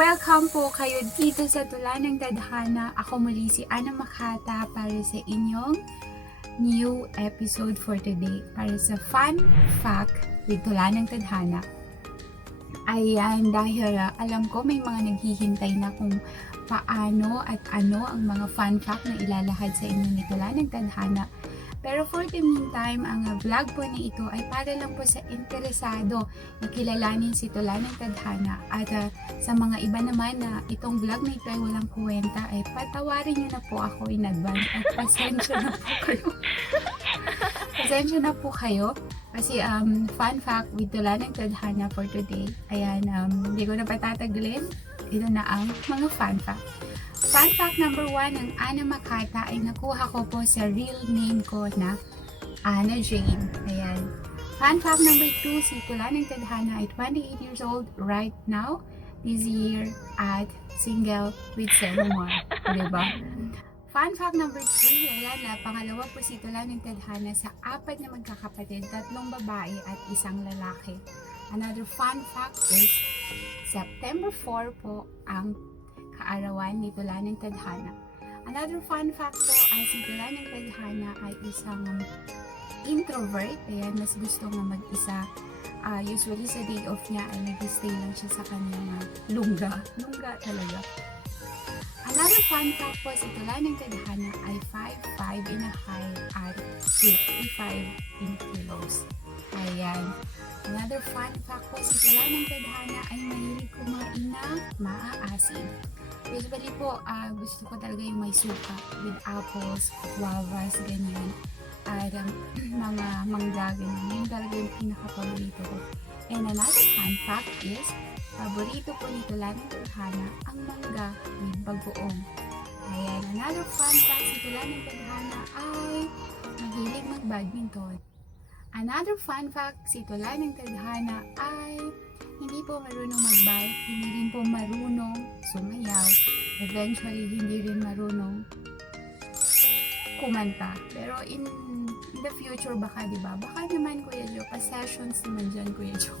Welcome po kayo dito sa Tula ng Tadhana. Ako muli si Ana Makata para sa inyong new episode for today. Para sa fun fact with Tula ng Tadhana. Ayan, dahil ah, alam ko may mga naghihintay na kung paano at ano ang mga fun fact na ilalahad sa inyo ni Tula ng Tadhana. Pero for the meantime, ang uh, vlog po na ito ay para lang po sa interesado na kilalanin si Tula ng Tadhana. At uh, sa mga iba naman na itong vlog na ito ay walang kuwenta, ay patawarin nyo na po ako in advance at pasensya na po kayo. pasensya na po kayo. Kasi um, fun fact with Tula ng Tadhana for today, ayan, um, hindi ko na patatagalin. Ito na ang mga fun fact. Fun fact number one, ang Ana Makata ay nakuha ko po sa real name ko na Anna Jane. Ayan. Fun fact number two, si Tula ng Tadhana ay 28 years old right now, this year, at single with Semomar. diba? Fun fact number three, ayan na, pangalawa po si Tula ng Tadhana sa apat na magkakapatid, tatlong babae at isang lalaki. Another fun fact is, September 4 po ang kaarawan ni Tula ng Tadhana. Another fun fact po ay si Tula Tadhana ay isang um, introvert. Ayan, mas gusto nga mag-isa. Ah, usually sa day off niya ay nag-stay lang siya sa kanyang ah, lungga. Lungga talaga. Another fun fact po, si Tula ng Tadhana ay 5'5 in a height at 55 in kilos. Ayan. Another fun fact po, si Tula ng Tadhana ay mahilig kumain ng maaasim. Usually po, ah, gusto ko talaga yung may suka with apples, guavas, ganyan. At um, mga mangga, ganyan. Yun talaga yung pinaka-paborito ko. And another fun fact is, paborito po ni Tula ng Tadhana ang mangga with bagoong. Ayan, another fun fact si Tula ng Tadhana ay mahilig mag-badminton. Another fun fact, si Tula ng Tadhana ay hindi po marunong mag-bike, hindi rin po marunong sumayaw, eventually hindi rin marunong kumanta. Pero in, in the future baka, di ba? Baka naman Kuya Joe, pa-sessions naman dyan Kuya Joe.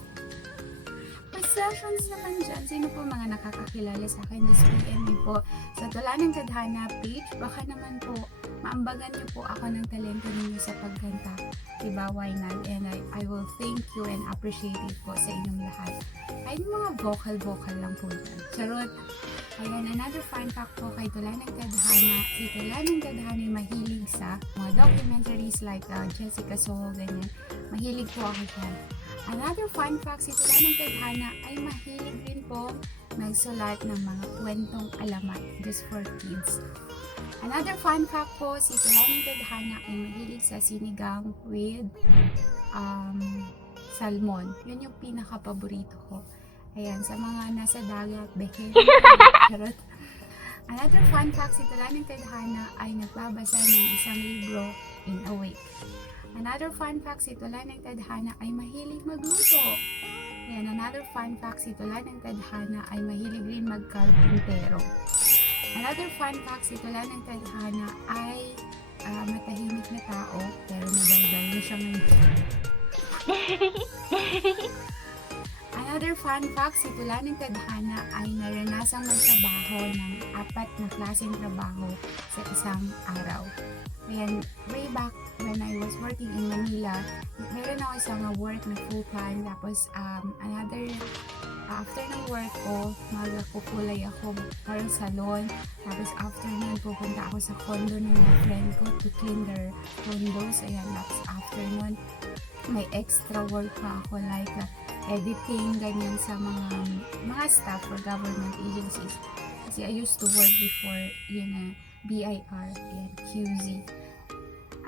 Pa-sessions naman dyan. Sino po mga nakakakilala sa akin? Just PM po sa Tula ng Tadhana page. Baka naman po, maambagan niyo po ako ng talento ninyo sa pagkanta. Diba? Why not? And I, I will thank you and appreciate it po sa inyong lahat. Ay, mga vocal-vocal lang po. Charot. Ayan, another fun fact po kay Tula ng Tadhana. Si Tula ng Tadhana ay mahilig sa mga documentaries like uh, Jessica Soul, ganyan. Mahilig po ako dyan. Another fun fact, si Tula ng Tadhana ay mahilig rin po magsulat ng mga kwentong alamat just for kids. Another fun fact po, si Tula ng Tadhana ay mahilig sa sinigang with um, salmon. Yun yung pinaka-paborito ko. Ayan, sa mga nasa dagat, beke. Charot. Another fun fact, si Tula ng Tadhana ay nagbabasa ng isang libro in a week. Another fun fact, si Tula ng Tadhana ay mahilig magluto. Ayan, another fun fact, si Tula ng Tadhana ay mahilig rin magkarpintero. Another fun fact, si Tula ng Tadhana ay ah, matahimik na tao, pero madaldal na siya ngayon. Another fun fact, si Tula ng Tadhana ay naranasang magtrabaho ng apat na klaseng trabaho sa isang araw. Ayan, way back when I was working in Manila, meron ako isang uh, work na full time. Tapos, um, another, after ng work ko, magkukulay ako parang salon. Tapos, after nun, pupunta ako sa condo ng friend ko to clean their condos. Ayan, tapos after nun, may extra work pa ako like uh, editing, ganyan sa mga mga staff for government agencies. Kasi I used to work before yun na BIR, yan, QZ.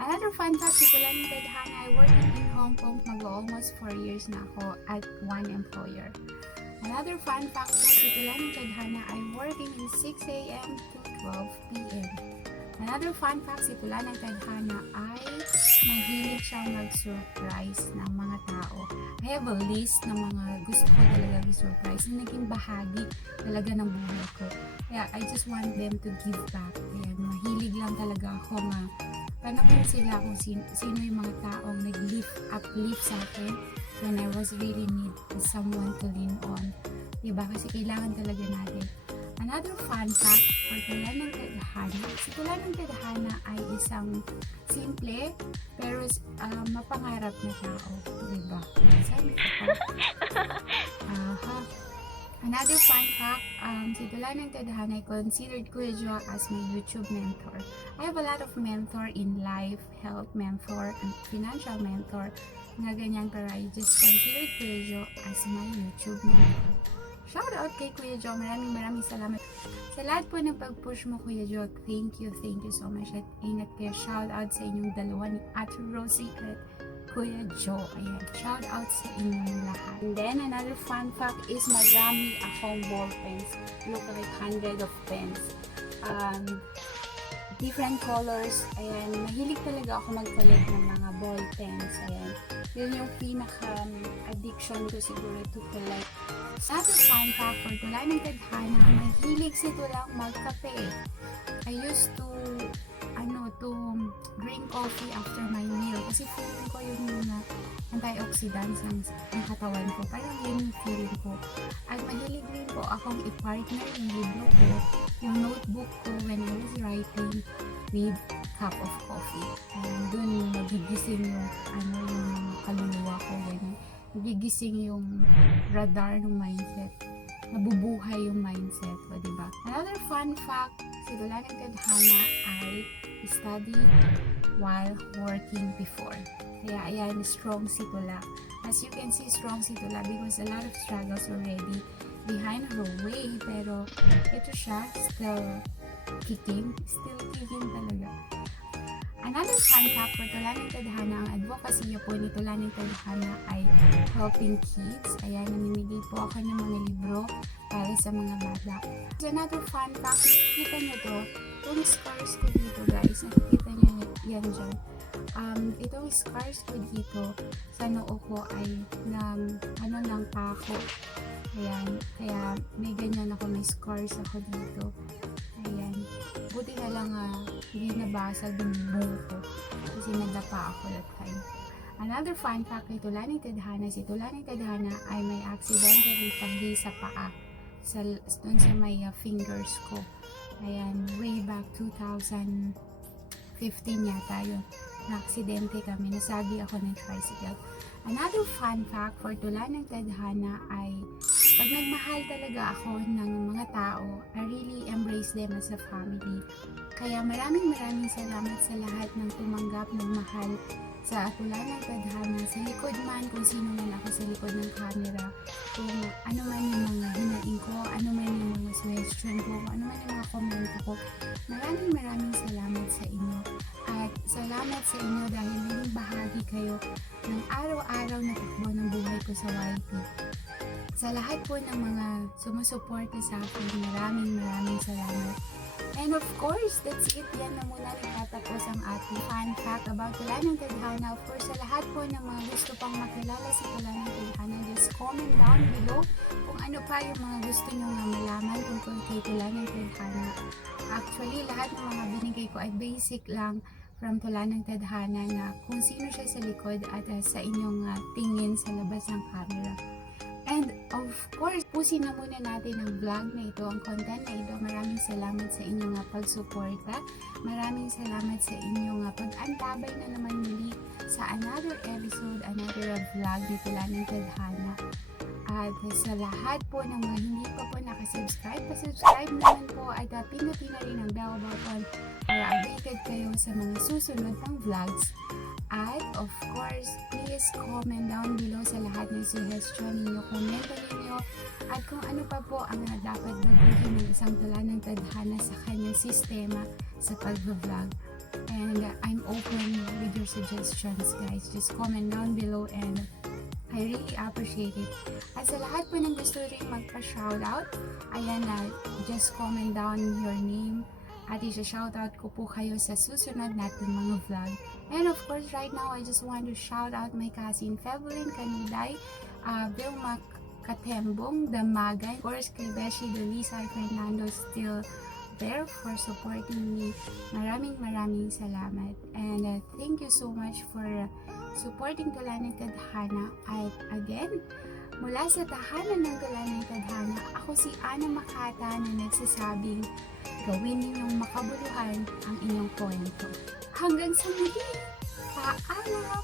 Another fun fact, si Tula ng Tadhana, I working in Hong Kong mag-almost 4 years na ako at one employer. Another fun fact po, si Tula ng Tadhana, I working in 6 a.m. to 12 p.m. Another fun fact, si Tula ng Tadhana ay mahilig siyang mag-surprise ng mga tao. I have a list ng mga gusto ko talaga i-surprise na naging bahagi talaga ng buhay ko. Kaya I just want them to give back. Kaya mahilig lang talaga ako nga panahon sila kung sino, sino yung mga taong nag-lift, uplift sa akin when I was really need someone to lean on. Diba? Kasi kailangan talaga natin. Another fun fact for Tula ng Tadhana. Si Tula ng Tadhana ay isang simple pero uh, mapangarap na tao. Diba? Sabi ko. Aha. Another fun fact, um, si Tula ng Tadhana I considered Kuya Jo as my YouTube mentor. I have a lot of mentor in life, health mentor, and financial mentor, nga ganyan, pero I just considered Kuya Jo as my YouTube mentor. Shout out kay Kuya Jo, maraming maraming salamat. Sa lahat po ng pag-push mo Kuya Jo, thank you, thank you so much. At ingat kayo, shout out sa inyong dalawa ni Ate Rosie at Kuya Jo. Ayan, shout out sa inyong lahat. And then, another fun fact is marami akong ball pens. Look like hundred of pens. Um, different colors. Ayan, mahilig talaga ako mag-collect ng mga ball pens. Ayan, yun yung pinaka-addiction ko siguro to collect. Another fun fact for Tula ng Tadhana, mahilig si Tulang magkape. I used to ano, to drink coffee after my meal. Kasi feeling ko yung mga antioxidants ng, ng katawan ko. Parang yun yung feeling ko. At mahilig din po akong i-partner yung libro ko, yung notebook ko when I was writing with cup of coffee. And dun nagigising yung, ano, yung kaluluwa ko. Ganyan. Nagigising yung radar ng mindset nabubuhay yung mindset ko, di ba? Another fun fact, si Dolanan Tadhana ay study while working before. Kaya ayan, strong si Tula. As you can see, strong si Tula because a lot of struggles already behind her way. Pero ito siya, still kicking. Still kicking talaga. Another fun fact for Tulaning Tadhana, ang advocacy po ni Tulaning Tadhana ay helping kids. Ayan, namimigay po ako ng mga libro para sa mga bata. Another fun fact, kita nyo to, itong scars ko dito guys, nakikita nyo yan dyan. Um, itong scars ko dito sa noo ko ay ng, ano ng pako. Ayan, kaya may ganyan ako, may scars ako dito. Buti na lang ah, hindi nabasag yung buhok ko kasi nadapa ako that time. Another fun fact kay Tulani Tadhana, si Tulani Tadhana ay may accidentally tahi sa paa sa, dun sa may ah, fingers ko. Ayan, way back 2015 yata yun. Na-aksidente kami, nasagi ako ng tricycle. Another fun fact for Tulanang Tadhana ay pag nagmahal talaga ako ng mga tao, I really embrace them as a family. Kaya maraming maraming salamat sa lahat ng tumanggap ng mahal sa Tulanang Tadhana, sa likod man kung sino man ako sa likod ng camera, kung ano man yung mga hinaing ko, ano man yung mga suggestion ko, ano man yung mga komento ko. Maraming maraming salamat sa inyo. At salamat sa inyo dahil naging bahagi kayo ng araw-araw na takbo ng buhay ko sa YT. Sa lahat po ng mga sumusuporta sa akin, maraming maraming salamat. And of course, that's it. Yan na muna nagtatapos ang ating fun fact about Tulanang Tadhana. Of course, sa lahat po ng mga gusto pang makilala si Tulanang Tadhana, just comment down below kung ano pa yung mga gusto nyo nga malaman tungkol kay Tulanang Tadhana. Actually, lahat ng mga binigay ko ay basic lang from Tulanang Tadhana na kung sino siya sa likod at uh, sa inyong uh, tingin sa labas ng camera. And of course, pusin na muna natin ang vlog na ito, ang content na ito. Maraming salamat sa inyong pagsuporta. Maraming salamat sa inyong pag-antabay na naman muli sa another episode, another vlog ni Tulanang Tadhana. At sa lahat po ng mga hindi pa po nakasubscribe, pa-subscribe naman po at uh, pinutin na rin ang bell button para updated kayo sa mga susunod pang vlogs. At of course, please comment down below sa lahat ng suggestion ninyo, komento ninyo, at kung ano pa po ang uh, dapat baguhin ng isang tula ng tadhana sa kanyang sistema sa pag-vlog. And uh, I'm open with your suggestions guys. Just comment down below and I really appreciate it. At sa lahat po ng gusto rin magpa-shoutout, ayan na, just comment down your name at isa-shoutout ko po kayo sa susunod natin mga vlog. And of course, right now, I just want to shout out my cousin Febulin Caniday, uh, Vilma Katembong, Damagan, of course, kay Beshi Delisa Fernando still there for supporting me. Maraming maraming salamat. And uh, thank you so much for uh, supporting Tulanan Tadhana. At again, Mula sa tahanan ng Tula ng Tadhana, ako si Ana Makata na nagsasabing gawin ninyong makabuluhan ang inyong kwento. Hanggang sa muli, paalam!